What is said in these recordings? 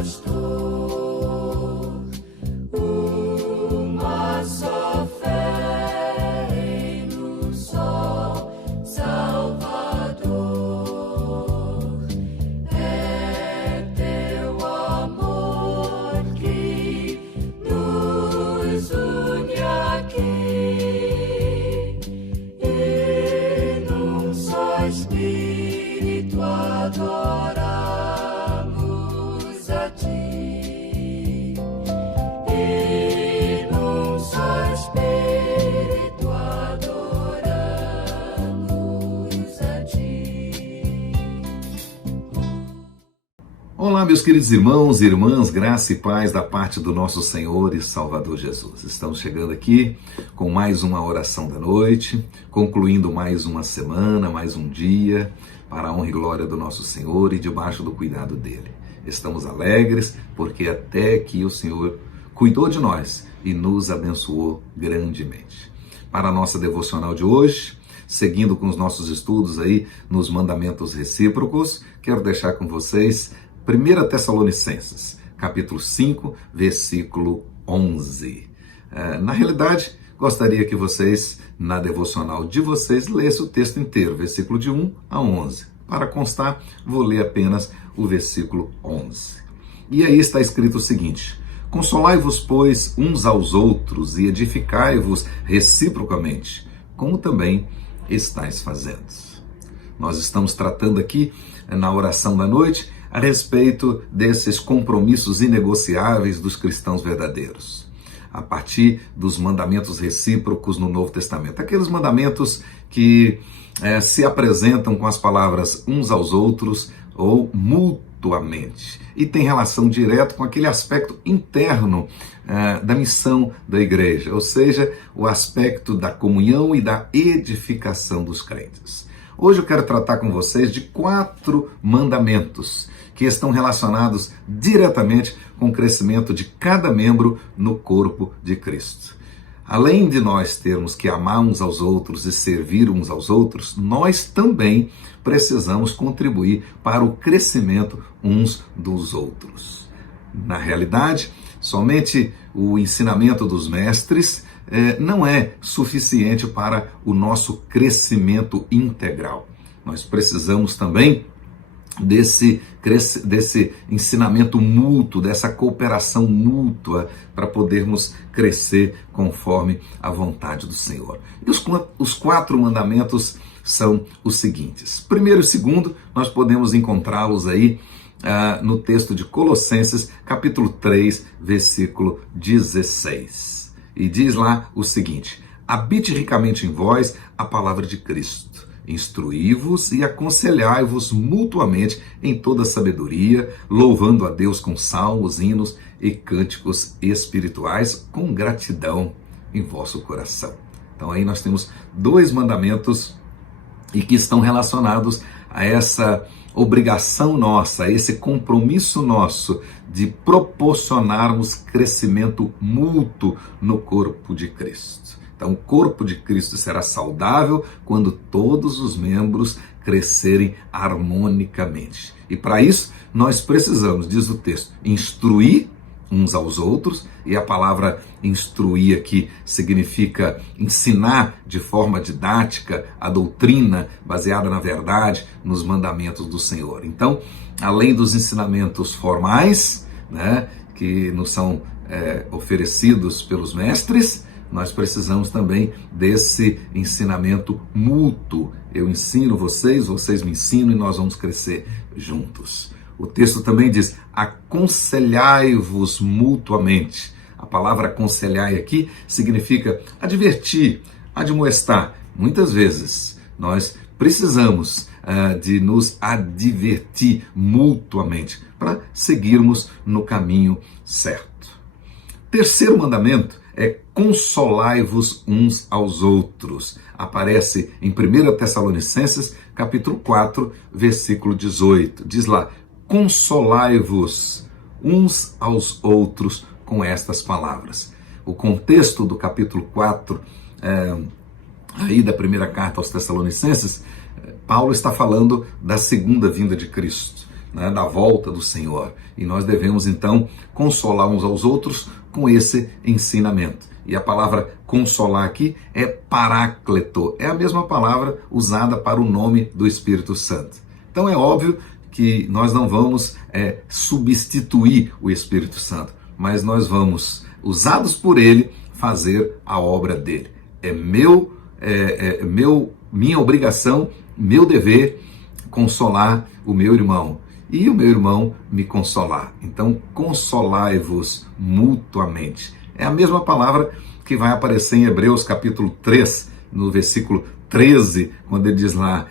pastor, uma só fé em um só Salvador. É teu amor que nos une aqui, e num só Espírito adoramos a Ti, e num só Espírito adoramos a Ti. Olá, meus queridos irmãos e irmãs, graça e paz da parte do nosso Senhor e Salvador Jesus. Estamos chegando aqui com mais uma oração da noite, concluindo mais uma semana, mais um dia, para a honra e glória do nosso Senhor e debaixo do cuidado dele. Estamos alegres porque até que o Senhor cuidou de nós e nos abençoou grandemente. Para a nossa devocional de hoje, seguindo com os nossos estudos aí nos mandamentos recíprocos, quero deixar com vocês 1 Tessalonicenses, capítulo 5, versículo 11. Na realidade, gostaria que vocês, na devocional de vocês, lessem o texto inteiro, versículo de 1 a 11. Para constar, vou ler apenas o versículo 11. E aí está escrito o seguinte: Consolai-vos, pois, uns aos outros e edificai-vos reciprocamente, como também estáis fazendo. Nós estamos tratando aqui, na oração da noite, a respeito desses compromissos inegociáveis dos cristãos verdadeiros, a partir dos mandamentos recíprocos no Novo Testamento. Aqueles mandamentos que se apresentam com as palavras uns aos outros ou mutuamente, e tem relação direta com aquele aspecto interno da missão da igreja, ou seja, o aspecto da comunhão e da edificação dos crentes. Hoje eu quero tratar com vocês de 4 mandamentos que estão relacionados diretamente com o crescimento de cada membro no corpo de Cristo. Além de nós termos que amar uns aos outros e servir uns aos outros, nós também precisamos contribuir para o crescimento uns dos outros. Na realidade, somente o ensinamento dos mestres não é suficiente para o nosso crescimento integral. Nós precisamos também desse ensinamento mútuo, dessa cooperação mútua, para podermos crescer conforme a vontade do Senhor. E os 4 mandamentos são os seguintes. Primeiro e segundo, nós podemos encontrá-los aí no texto de Colossenses, capítulo 3, versículo 16. E diz lá o seguinte: habite ricamente em vós a palavra de Cristo. Instruí-vos e aconselhai-vos mutuamente em toda sabedoria, louvando a Deus com salmos, hinos e cânticos espirituais, com gratidão em vosso coração. Então aí nós temos 2 mandamentos e que estão relacionados a essa obrigação nossa, a esse compromisso nosso de proporcionarmos crescimento mútuo no corpo de Cristo. Então, o corpo de Cristo será saudável quando todos os membros crescerem harmonicamente. E para isso, nós precisamos, diz o texto, instruir uns aos outros, e a palavra instruir aqui significa ensinar de forma didática a doutrina baseada na verdade, nos mandamentos do Senhor. Então, além dos ensinamentos formais, que nos são oferecidos pelos mestres, nós precisamos também desse ensinamento mútuo. Eu ensino vocês, vocês me ensinam e nós vamos crescer juntos. O texto também diz: aconselhai-vos mutuamente. A palavra aconselhar aqui significa advertir, admoestar. Muitas vezes nós precisamos de nos advertir mutuamente para seguirmos no caminho certo. Terceiro mandamento é consolai-vos uns aos outros. Aparece em 1 Tessalonicenses, capítulo 4, versículo 18. Diz lá: consolai-vos uns aos outros com estas palavras. O contexto do capítulo 4, aí da primeira carta aos Tessalonicenses, Paulo está falando da segunda vinda de Cristo. né, da volta do Senhor. E nós devemos então consolar uns aos outros com esse ensinamento. E a palavra consolar aqui é parácleto, é a mesma palavra usada para o nome do Espírito Santo. Então é óbvio que nós não vamos substituir o Espírito Santo, mas nós vamos, usados por ele, fazer a obra dele. É minha obrigação, meu dever, consolar o meu irmão e o meu irmão me consolar. Então, consolai-vos mutuamente. É a mesma palavra que vai aparecer em Hebreus capítulo 3, no versículo 13, quando ele diz lá,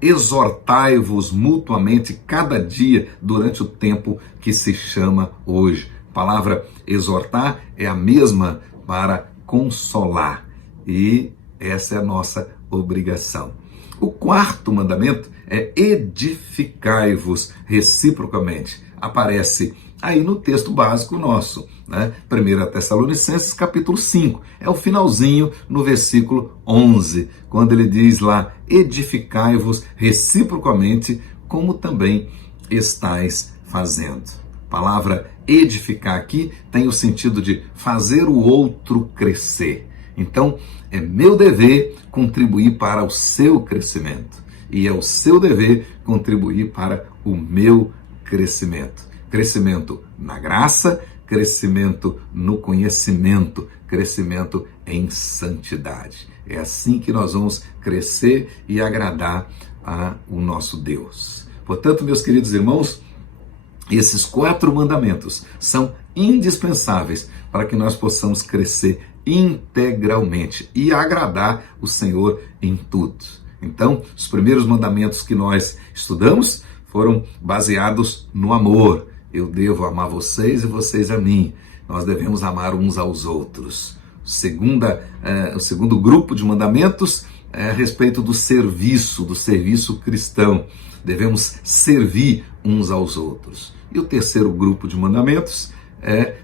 exortai-vos mutuamente cada dia durante o tempo que se chama hoje. A palavra exortar é a mesma para consolar. E essa é a nossa obrigação. O quarto mandamento é edificai-vos reciprocamente. Aparece aí no texto básico nosso, né? 1 Tessalonicenses capítulo 5, é o finalzinho no versículo 11, quando ele diz lá, edificai-vos reciprocamente, como também estáis fazendo. A palavra edificar aqui tem o sentido de fazer o outro crescer. Então, é meu dever contribuir para o seu crescimento. E é o seu dever contribuir para o meu crescimento. Crescimento na graça, crescimento no conhecimento, crescimento em santidade. É assim que nós vamos crescer e agradar ao nosso Deus. Portanto, meus queridos irmãos, esses 4 mandamentos são indispensáveis para que nós possamos crescer integralmente e agradar o Senhor em tudo. Então, os primeiros mandamentos que nós estudamos foram baseados no amor. Eu devo amar vocês e vocês a mim. Nós devemos amar uns aos outros. O segundo grupo de mandamentos é a respeito do serviço cristão. Devemos servir uns aos outros. E o terceiro grupo de mandamentos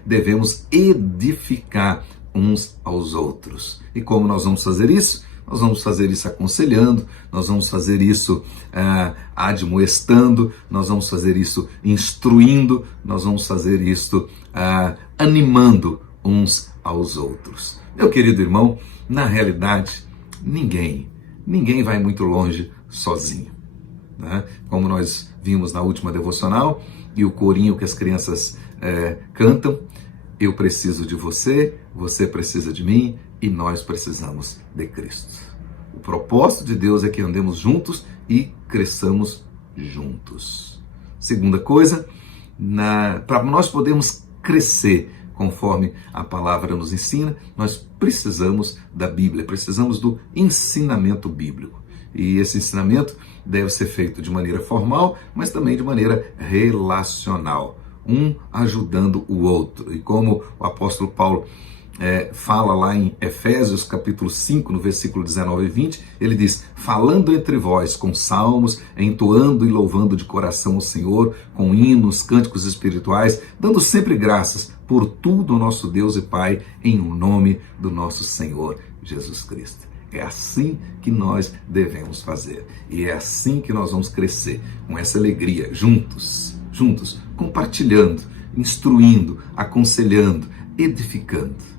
devemos edificar uns aos outros. E como nós vamos fazer isso? Nós vamos fazer isso aconselhando, nós vamos fazer isso admoestando, nós vamos fazer isso instruindo, nós vamos fazer isso animando uns aos outros. Meu querido irmão, na realidade, ninguém vai muito longe sozinho, né? Como nós vimos na última devocional, e o corinho que as crianças cantam, eu preciso de você, você precisa de mim e nós precisamos de Cristo. O propósito de Deus é que andemos juntos e cresçamos juntos. Segunda coisa, para nós podermos crescer conforme a palavra nos ensina, nós precisamos da Bíblia, precisamos do ensinamento bíblico. E esse ensinamento deve ser feito de maneira formal, mas também de maneira relacional, um ajudando o outro. E como o apóstolo Paulo fala lá em Efésios capítulo 5, no versículo 19 e 20, ele diz, falando entre vós com salmos, entoando e louvando de coração o Senhor, com hinos, cânticos espirituais, dando sempre graças por tudo ao nosso Deus e Pai, em o nome do nosso Senhor Jesus Cristo. É assim que nós devemos fazer. E é assim que nós vamos crescer, com essa alegria, juntos, compartilhando, instruindo, aconselhando, edificando.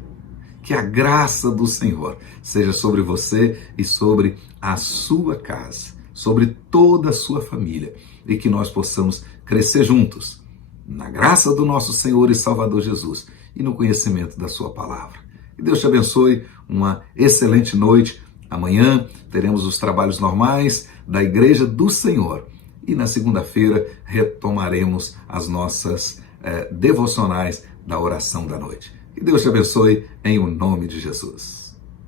Que a graça do Senhor seja sobre você e sobre a sua casa, sobre toda a sua família, e que nós possamos crescer juntos, na graça do nosso Senhor e Salvador Jesus, e no conhecimento da sua palavra. Que Deus te abençoe, uma excelente noite. Amanhã teremos os trabalhos normais da Igreja do Senhor. E na segunda-feira retomaremos as nossas devocionais da oração da noite. Que Deus te abençoe em o nome de Jesus.